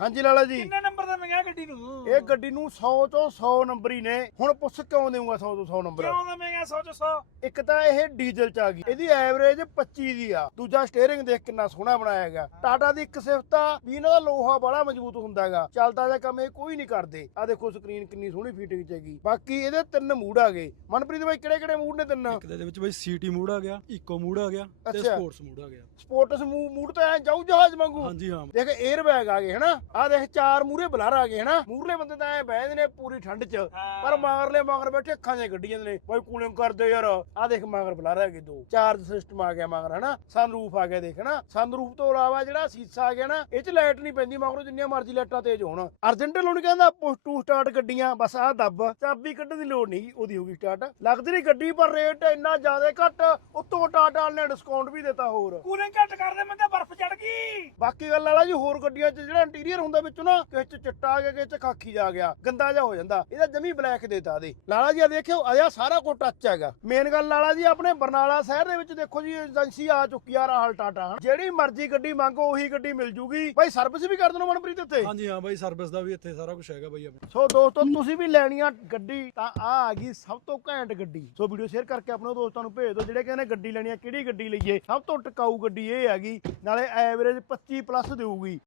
ਹਾਂਜੀ ਲਾਲਾ ਜੀ। ਕਿੰਨੇ ਮੰਗਿਆ ਗੱਡੀ ਨੂੰ? ਇਹ ਗੱਡੀ ਨੂੰ 100 ਤੋਂ 100 ਨੰਬਰ ਹੀ ਨੇ। ਹੁਣ ਪੁੱਛ ਕਿਉਂ ਦੇਊਗਾ 100 ਤੋਂ 100 ਨੰਬਰ? ਕਿਉਂ ਦਾ ਮੰਗਿਆ 100 ਚ 100 ਇੱਕ ਤਾਂ ਇਹ ਡੀਜ਼ਲ ਚ ਆ ਗਈ। ਇਹਦੀ ਐਵਰੇਜ 25 ਦੀ ਆ। ਦੂਜਾ ਸਟੀਅਰਿੰਗ ਦੇਖ ਕਿੰਨਾ ਸੋਹਣਾ ਬਣਾਇਆ ਹੈਗਾ। ਟਾਟਾ ਦੀ ਇੱਕ ਸਿਫਤ ਆ ਵੀ ਇਹਨਾਂ ਦਾ ਲੋਹਾ ਬੜਾ ਮਜ਼ਬੂਤ ਹੁੰਦਾ ਹੈਗਾ। ਚੱਲਦਾ ਜਾਂ ਕੰਮ ਇਹ ਕੋਈ ਨਹੀਂ ਕਰਦੇ। ਆ ਦੇਖੋ ਸਕਰੀਨ ਕਿੰਨੀ ਸੋਹਣੀ ਫਿਟਿੰਗ ਚ ਹੈਗੀ। ਬਾਕੀ ਇਹਦੇ ਤਿੰਨ ਮੂਡ ਆ ਗਏ। ਮਨਪ੍ਰੀਤ ਬਾਈ ਕਿਹੜੇ ਕਿਹੜੇ ਮੂਡ ਨੇ ਤਿੰਨ? ਇੱਕ ਦੇ ਵਿੱਚ ਬਈ ਸੀਟੀ ਮੂਡ ਆ ਗਿਆ ਇਕੋ ਮੂਡ ਆ ਗਿਆ ਤੇ ਅੱਛਾ। ਸਪੋਰਟਸ ਮੂਡ ਆ ਗਿਆ। ਸਪੋਰਟਸ ਮੂਡ ਤਾਂ ਐ ਜਾਊ ਜਹਾਜ਼ ਵਾਂਗੂ। ਹਾਂਜੀ ਹਾਂ। ਦੇਖ 에ਅਰ ਬੈਗ ਆ ਗਏ ਹਨਾ? ਆ ਦੇਖ ਚਾਰ ਮੂਰੇ ਬਲਰ। ਆ ਗਏ ਹਨਾ? ਮੂਰਲੇ ਬੰਦੇ ਤਾਂ ਐ ਬਹਿੰਦੇ ਨੇ ਪੂਰੀ ਠੰਡ 'ਚ। ਪਰ ਮਗਰਲੇ ਮਗਰ ਬੈਠੇ ਅੱਖਾਂ 'ਚ ਗੱਡੀ ਜਾਂਦੇ ਨੇ। ਬਾਈ ਕੂਲਿੰਗ ਕਰਦੇ ਯਾਰ। ਆ ਦੇਖ ਮਗਰ ਬਲਰ ਆ ਗਏ ਦੋ ਚਾਰਜ ਸਿਸਟਮ ਆ ਗਿਆ ਮਗਰ ਹਨਾ? ਸਨਰੂਫ ਆ ਗਿਆ ਦੇਖ ਹਨਾ? ਸਨਰੂਫ ਤੋਂ ਇਲਾਵਾ ਜਿਹੜਾ ਸੀਸਾ ਆ ਗਿਆ ਨਾ ਇਹ 'ਚ ਲਾਈਟ ਨਹੀਂ ਪੈਂਦੀ ਮਗਰੋਂ ਜਿੰਨੀਆਂ ਮਰਜ਼ੀ ਲਾਈਟਾਂ ਤੇਜ਼ ਹੋਣ। ਅਰਜੈਂਟਲ ਨੂੰ ਕਹਿੰਦਾ ਟੂ ਸਟਾਰਟ ਗੱਡੀਆਂ ਬਸ ਆ ਦੱਬ। ਚਾਬੀ ਕੱਢਣ ਦੀ ਲੋੜ ਨਹੀਂ ਉਹਦੀ ਹੋ ਗਈ ਸਟਾਰਟ ਲੱਗਦੀ ਨਹੀਂ ਗੱਡੀ ਪਰ ਰੇਟ ਇੰਨਾ ਜ਼ਿਆਦਾ ਘੱਟ ਉੱਤੋਂ ਟਾਟਾ ਨੇ ਡਿਸਕਾਊਂਟ ਵੀ ਦਿੱਤਾ ਹੋਰ। ਕੂਲਿੰਗ ਘੱਟ ਕਰਦੇ ਮੈਂ ਤਾਂ ਬਰਫ਼ ਚੜ ਗਈ। ਬਾਕੀ ਗੱਲ ਵਾਲਾ ਜੀ ਹੋਰ ਗੱਡੀਆਂ 'ਚ ਜਿਹੜਾ ਇੰਟੀਰੀਅਰ ਹੁੰਦਾ ਵਿੱਚ ਨਾ ਕਿਸੇ 'ਚ ਚਿੱਟਾ ਆ ਗਿਆ ਕਿਸੇ 'ਚ ਖਾਕੀ ਜਾ ਗਿਆ ਗੰਦਾ ਜਿਹਾ ਹੋ ਜਾਂਦਾ। ਇਹਦਾ ਜਮੀ ਬਲੈਕ ਦੇਤਾ ਦੇ। ਲਾਲਾ ਜੀ ਆ ਦੇਖਿਓ ਆ ਸਾਰਾ ਕੁਝ ਟੱਚ ਹੈਗਾ। ਮੇਨ ਗੱਲ ਲਾਲਾ ਜੀ ਆਪਣੇ ਬਰਨਾਲਾ ਸ਼ਹਿਰ ਦੇ ਵਿੱਚ ਦੇਖੋ ਜੀ ਏਜੰਸੀ ਆ ਚੁੱਕੀ ਆ ਰਾਹਲ ਟਾਟਾ। ਜਿਹੜੀ ਮਰਜ਼ੀ ਗੱਡੀ ਮੰਗੋ ਉਹੀ ਗੱਡੀ ਮਿਲ ਜੂਗੀ। ਭਾਈ ਸਰਵਿਸ ਵੀ ਕਰ ਦੇਣੋ ਮਨਪ੍ਰੀਤ ਇੱਥੇ। ਹਾਂਜੀ ਹਾਂ ਬਾਈ ਸਰਵਿਸ ਦਾ ਵੀ ਇੱਥੇ ਸਾਰਾ ਕੁਝ ਹੈਗਾ ਬਾਈ ਆਪਣੇ। ਸੋ ਦੋਸਤੋ ਤੁਸੀਂ ਵੀ ਲੈਣੀ ਆ ਗੱਡੀ ਤਾਂ ਆ ਆ ਗਈ ਸਭ ਤੋਂ ਘੈਂਟ ਗੱਡੀ। ਸੋ ਵੀਡੀਓ ਸ਼ੇਅਰ ਕਰਕੇ ਆਪਣੇ ਦੋਸਤਾਂ ਨੂੰ ਭੇਜ ਦਿਓ ਜਿਹੜੇ ਕਹਿੰਦੇ ਗੱਡੀ ਲੈਣੀ ਆ ਕਿਹੜੀ ਗੱਡੀ ਲਈਏ। ਸਭ ਤੋਂ ਟਿਕਾਊ ਗੱਡੀ ਇਹ ਹੈਗੀ ਨਾਲੇ ਐਵਰੇਜ 25 ਪਲੱਸ ਦੇਊਗੀ।